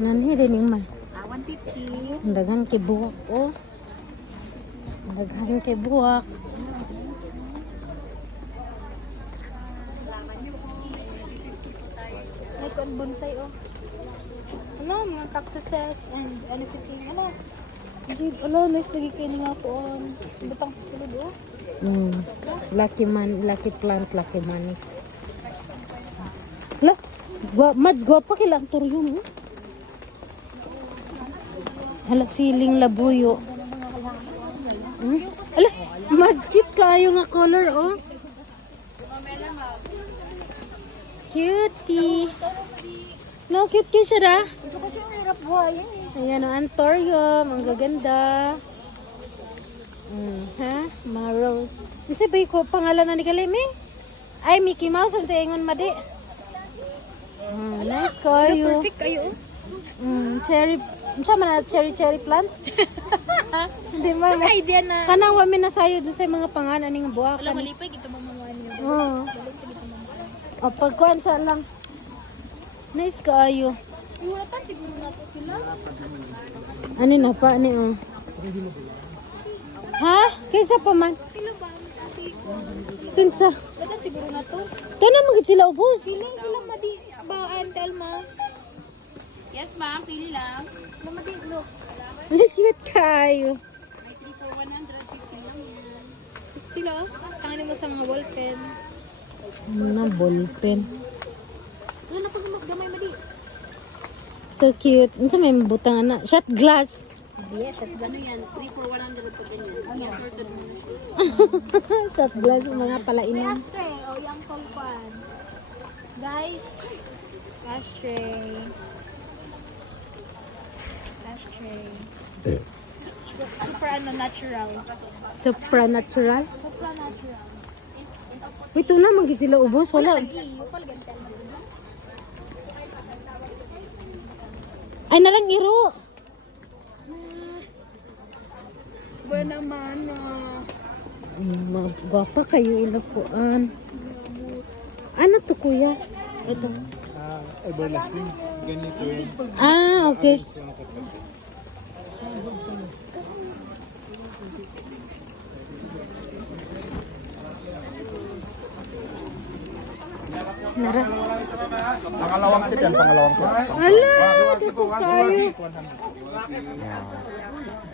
Nanhi din yung ma. 150. Ang daghan kay buwak, oh. Ang daghan kay buwak. Like on bonsai, oh. Ano, mga cactuses and anything. Ano? Jade, nice lagi kayo nga po. Butang sa sulod, oh. Lucky man, lucky plant, lucky money. Hala, Mads, gwapa kailang turyong, oh. Hala, siling labuyo. Hala, Mads, cute kayo nga color, oh. Cutie. No, cute siya da. Ito kasi yung hirap buhayin, eh. Ayan, ang antorium. Ang gaganda. Ha? Mga rose. Kasi ba ko pangalan na ni Kalimi? Ay, Mickey Mouse. Ang taingon madi. Nice kayo. Perfect kayo, oh. Cherry. Ano na cherry plant? Hindi ba? May idea na. Kanang wami na sayo doon sa mga pangalan ng buwak. Wala malipay, ito mamamuan niyo. Oo. O, pagkuhan sa lang. Nice kaayo. Iwalatan siguro na ito sila. Ani na pa ni oh. Ha? Kaysa pa man? Sila ba? Kinsa? Iwalatan siguro na ito. Kana magit sila ubos. Piling sila madi. Baan, Telma? Yes, ma'am. Pili lang. Madi, look. Ang cute kayo. May 3 for 150 lang yan. Sila, tanganin mo sa mga ballpen. Na ballpen. Ano na pag mas gamay, madi? So cute. Ano may butang na? Shot glass. Yes, at ano yan? 3 for 100 pa ganyan. Yes, sorted mo na siya. Shot glass. Mga palainan. Ashtray, o yung tolpan. Guys, ashtray. Ashtray. Super natural. Supernatural. Super natural. Ito na magit sila ubos. Wala. Lagi, upal gantan. Ay nalang iro. Buwan naman. Gwapa kayo ilapuan. Ano to kuya? Ito. Everlasting. Ganito yun. Ah, okay. Nara. Pangalawang set yan, pangalawang set. Ala, dako kayo.